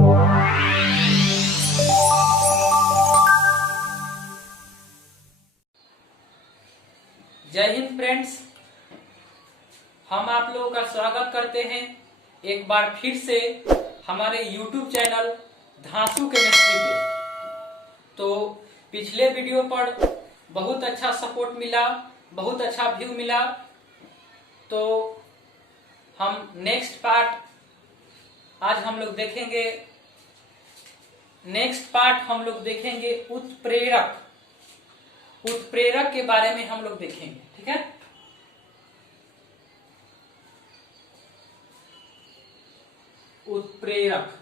जय हिंद फ्रेंड्स, हम आप लोगों का स्वागत करते हैं एक बार फिर से हमारे YouTube चैनल धांसू केमिस्ट्री पे। तो पिछले वीडियो पर बहुत अच्छा सपोर्ट मिला, बहुत अच्छा व्यू मिला। तो हम नेक्स्ट पार्ट आज हम लोग देखेंगे। उत्प्रेरक के बारे में हम लोग देखेंगे। ठीक है, उत्प्रेरक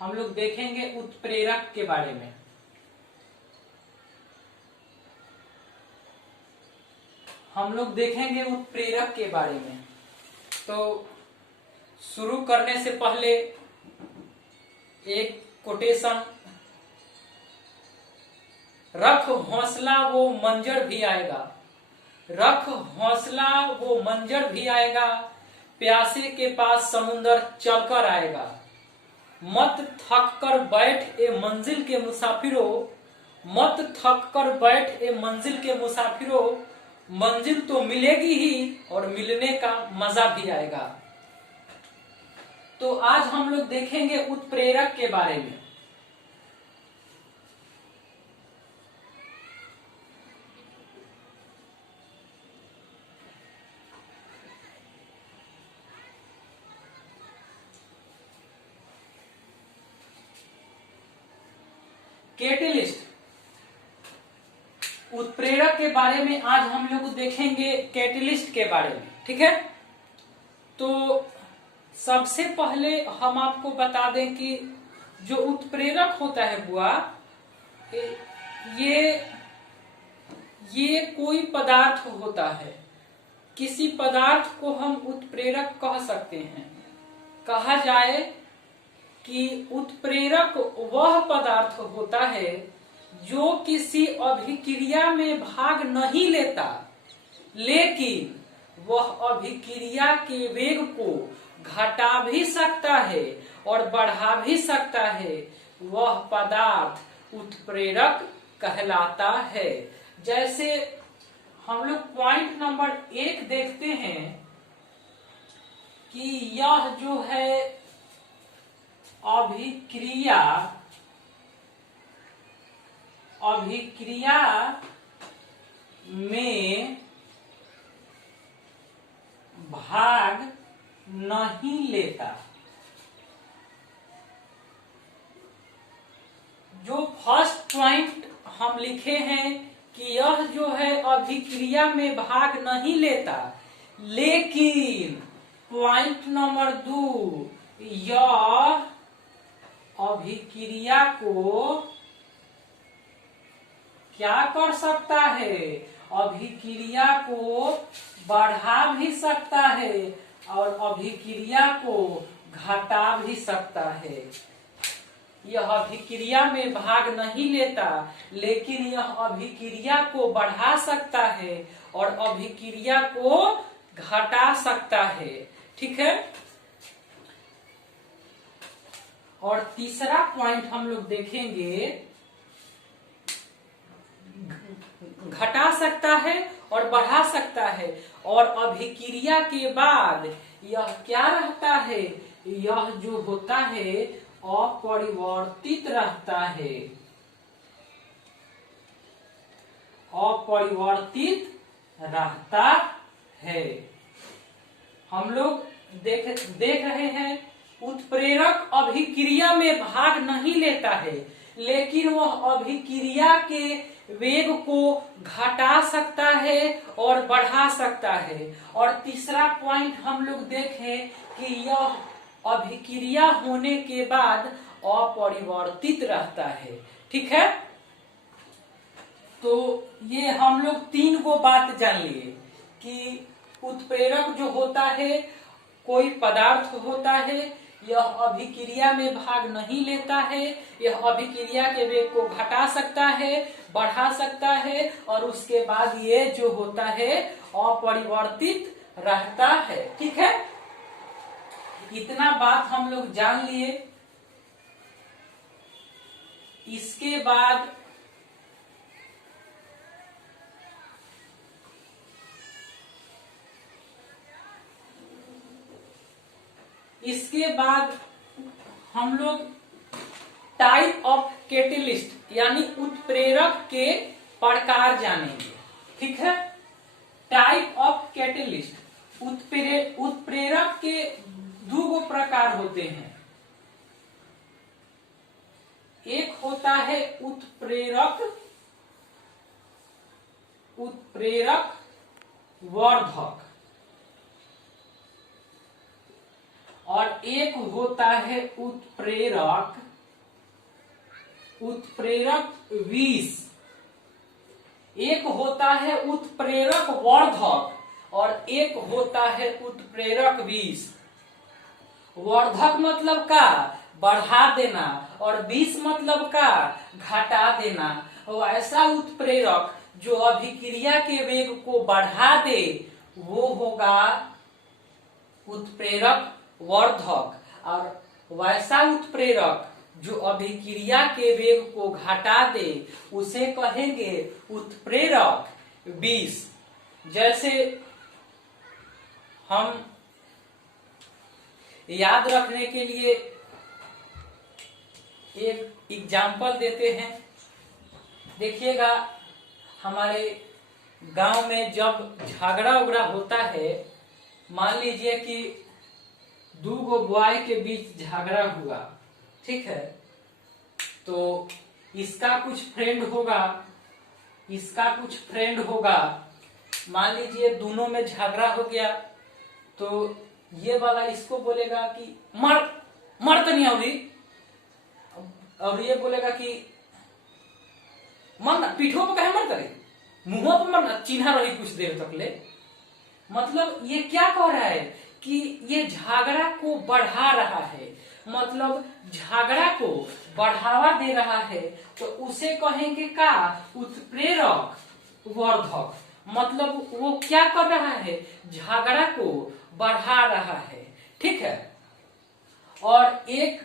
हम लोग देखेंगे। उत्प्रेरक के बारे में हम लोग देखेंगे। उत्प्रेरक के बारे में तो शुरू करने से पहले एक कोटेशन, रख हौसला वो मंजर भी आएगा, रख हौसला वो मंजर भी आएगा, प्यासे के पास समुंदर चलकर आएगा। मत थक कर बैठ ए मंजिल के मुसाफिरों, मत थक कर बैठ ए मंजिल के मुसाफिरों, मंजिल तो मिलेगी ही और मिलने का मजा भी आएगा। तो आज हम लोग देखेंगे उत्प्रेरक के बारे में। कैटेलिस्ट, उत्प्रेरक के बारे में आज हम लोग देखेंगे कैटेलिस्ट के बारे में। ठीक है, तो सबसे पहले हम आपको बता दें कि जो उत्प्रेरक होता है बुआ, ये कोई पदार्थ होता है। किसी पदार्थ को हम उत्प्रेरक कह सकते हैं। कहा जाए कि उत्प्रेरक वह पदार्थ होता है जो किसी अभिक्रिया में भाग नहीं लेता, लेकिन वह अभिक्रिया के वेग को घटा भी सकता है और बढ़ा भी सकता है। वह पदार्थ उत्प्रेरक कहलाता है। जैसे हम लोग पॉइंट नंबर 1 देखते हैं कि यह जो है अभिक्रिया में भाग नहीं लेता। जो फर्स्ट पॉइंट हम लिखे हैं कि यह जो है अभिक्रिया में भाग नहीं लेता, लेकिन पॉइंट नंबर 2, यह अभिक्रिया को क्या कर सकता है? अभिक्रिया को बढ़ा भी सकता है और अभिक्रिया को घटा भी सकता है। यह अभिक्रिया में भाग नहीं लेता, लेकिन यह अभिक्रिया को बढ़ा सकता है और अभिक्रिया को घटा सकता है। ठीक है, और तीसरा पॉइंट हम लोग देखेंगे, घटा सकता है और बढ़ा सकता है। और अभिक्रिया के बाद यह क्या रहता है? यह जो होता है अपरिवर्तित रहता है, अपरिवर्तित रहता है। हम लोग देख रहे हैं उत्प्रेरक अभिक्रिया में भाग नहीं लेता है, लेकिन वह अभिक्रिया के वेग को घटा सकता है और बढ़ा सकता है। और तीसरा पॉइंट हम लोग देखें कि यह अभिक्रिया होने के बाद अपरिवर्तित रहता है। ठीक है, तो ये हम लोग 3 गो बात जान लिए कि उत्प्रेरक जो होता है कोई पदार्थ होता है, यह अभिक्रिया में भाग नहीं लेता है, यह अभिक्रिया के वेग को घटा सकता है, बढ़ा सकता है, और उसके बाद ये जो होता है अपरिवर्तित रहता है। ठीक है, इतना बात हम लोग जान लिए। इसके बाद हम लोग टाइप ऑफ कैटेलिस्ट यानी उत्प्रेरक के प्रकार जानेंगे। ठीक है, टाइप ऑफ कैटेलिस्ट उत्प्रेरक के दो प्रकार होते हैं। एक होता है उत्प्रेरक वर्धक और एक होता है उत्प्रेरक विष। एक होता है उत्प्रेरक वर्धक और एक होता है उत्प्रेरक विष। वर्धक मतलब का बढ़ा देना और विष मतलब का घटा देना। और ऐसा उत्प्रेरक जो अभिक्रिया के वेग को बढ़ा दे वो होगा उत्प्रेरक वर्धक और वैसा उत्प्रेरक जो अभिक्रिया के वेग को घटा दे उसे कहेंगे उत्प्रेरक विष। जैसे हम याद रखने के लिए एक एग्जाम्पल देते हैं। देखिएगा, हमारे गांव में जब झगड़ा उगड़ा होता है, मान लीजिए कि दो बॉय के बीच झगड़ा हुआ, ठीक है, तो इसका कुछ फ्रेंड होगा, इसका कुछ फ्रेंड होगा। मान लीजिए दोनों में झगड़ा हो गया तो ये वाला इसको बोलेगा कि मर तो नहीं होगी, और ये बोलेगा कि मरना पीठों पर कहे मर करे, मुंहों पर मरना, चिन्हा रही कुछ देर तक ले। मतलब ये क्या कह रहा है कि ये झगड़ा को बढ़ा रहा है, मतलब झगड़ा को बढ़ावा दे रहा है, तो उसे कहेंगे का उत्प्रेरक वर्धक। मतलब वो क्या कर रहा है, झगड़ा को बढ़ा रहा है। ठीक है, और एक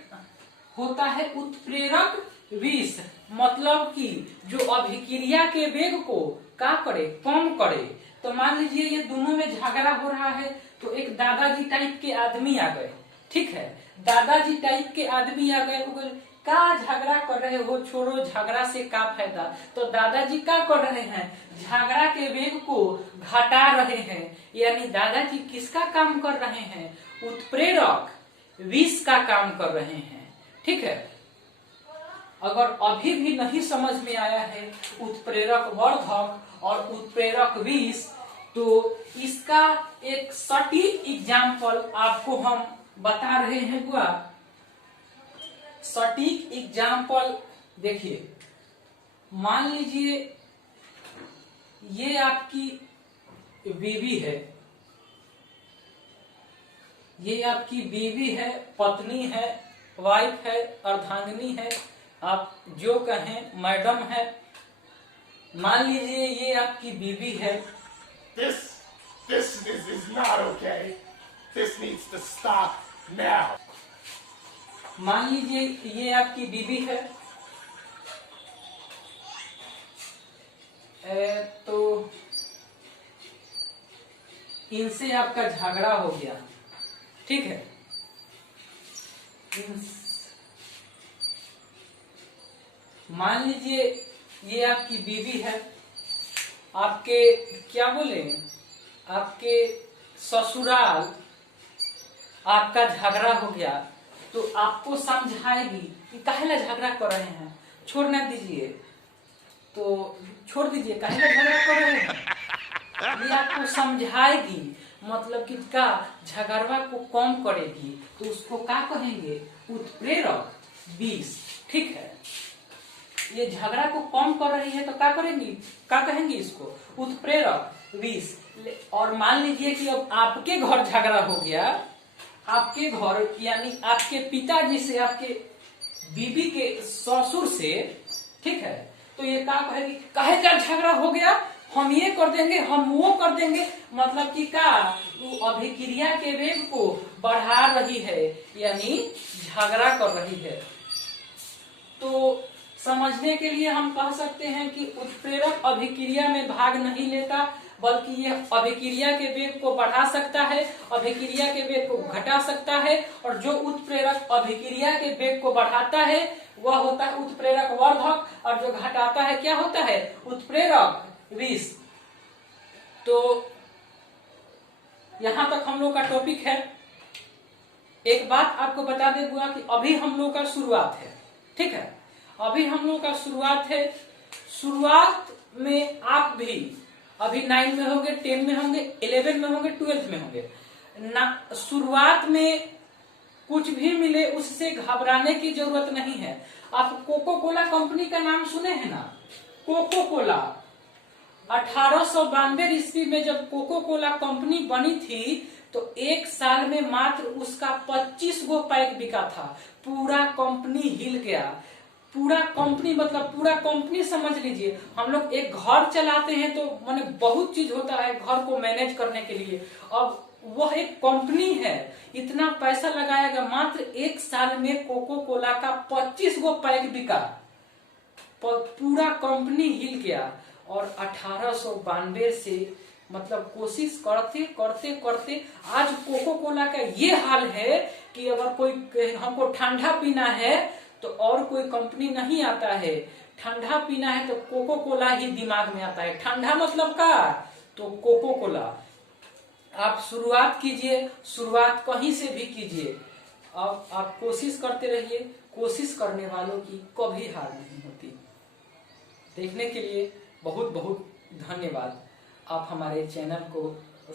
होता है उत्प्रेरक विष, मतलब कि जो अभिक्रिया के वेग को क्या करे, कम करे। तो मान लीजिए ये दोनों में झगड़ा हो रहा है तो एक दादाजी टाइप के आदमी आ गए। ठीक है, दादाजी टाइप के आदमी आ गए, वो का झगड़ा कर रहे हो, छोड़ो झगड़ा से क्या फायदा। तो दादाजी क्या कर रहे हैं, झगड़ा के वेग को घटा रहे हैं। यानी दादाजी किसका काम कर रहे हैं, उत्प्रेरक विष का काम कर रहे हैं। ठीक है, अगर अभी भी नहीं समझ में आया है उत्प्रेरक वर्धक और उत्प्रेरक विष, तो इसका एक सटीक एग्जाम्पल आपको हम बता रहे हैं। बुआ, सटीक एग्जाम्पल देखिए, मान लीजिए ये आपकी बीवी है, ये आपकी बीवी है, पत्नी है, वाइफ है, अर्धांगिनी है, आप जो कहें, मैडम है। मान लीजिए ये आपकी बीवी है। This is not okay. This needs to stop now. मान लीजिए ये आपकी बीवी है, तो इनसे आपका झगड़ा हो गया। ठीक है, मान लीजिए ये आपकी बीवी है, आपके क्या बोले, आपके ससुराल आपका झगड़ा हो गया तो आपको समझाएगी कि काहे झगड़ा कर रहे हैं, छोड़ना दीजिए, तो छोड़ दीजिए, काहे झगड़ा कर रहे हैं, ये आपको समझाएगी। मतलब कि का झगड़वा को कम करेगी, तो उसको क्या कहेंगे, उत्प्रेरक विष। ठीक है, ये झगड़ा को कम कर रही है तो क्या करेंगी, क्या कहेंगे इसको, उत्प्रेरक विष। और मान लीजिए कि अब आपके घर झगड़ा हो गया, आपके घर यानी आपके पिताजी से, आपके बीबी के ससुर से। ठीक है, तो ये क्या कहेगी, काहे का झगड़ा हो गया, हम ये कर देंगे, हम वो कर देंगे, मतलब कि क्या, वो अभिक्रिया के वेग को बढ़ा रही है, यानी झगड़ा कर रही है। तो समझने के लिए हम कह सकते हैं कि उत्प्रेरक अभिक्रिया में भाग नहीं लेता, बल्कि यह अभिक्रिया के वेग को बढ़ा सकता है, अभिक्रिया के वेग को घटा सकता है, और जो उत्प्रेरक अभिक्रिया के वेग को बढ़ाता है वह होता है उत्प्रेरक वर्धक, और जो घटाता है क्या होता है, उत्प्रेरक विष। तो यहां तक हम लोग का टॉपिक है। एक बात आपको बता देगा कि अभी हम लोग का शुरुआत है, ठीक है, अभी हम लोग का शुरुआत है। शुरुआत में आप भी अभी 9 में होंगे, 10 में होंगे, 11 में होंगे, 12 में होंगे ना। शुरुआत में कुछ भी मिले उससे घबराने की जरूरत नहीं है। आप कोको कोला कंपनी का नाम सुने हैं ना, कोको कोला 1892 ईस्वी में जब कोको कोला कंपनी बनी थी तो एक साल में मात्र उसका 25 गो पैक बिका था। पूरा कंपनी हिल गया। पूरा कंपनी मतलब पूरा कंपनी समझ लीजिए। हम लोग एक घर चलाते हैं तो माने बहुत चीज होता है घर को मैनेज करने के लिए। अब वह एक कंपनी है, इतना पैसा लगाया गया, मात्र एक साल में कोको कोला का 25 गो पैक बिका, पूरा कंपनी हिल गया। और 1892 से मतलब कोशिश करते करते करते आज कोको कोला का ये हाल है कि अगर कोई हमको ठंडा पीना है तो और कोई कंपनी नहीं आता है। ठंडा पीना है तो कोको कोला ही दिमाग में आता है। ठंडा मतलब का, तो कोको कोला। आप शुरुआत कीजिए, शुरुआत कहीं से भी कीजिए। अब आप कोशिश करते रहिए, कोशिश करने वालों की कभी हार नहीं होती। देखने के लिए बहुत बहुत धन्यवाद। आप हमारे चैनल को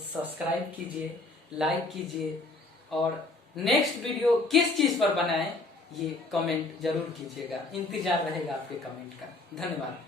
सब्सक्राइब कीजिए, लाइक कीजिए, और नेक्स्ट वीडियो किस चीज पर बनाएं ये कमेंट जरूर कीजिएगा। इंतजार रहेगा आपके कमेंट का। धन्यवाद।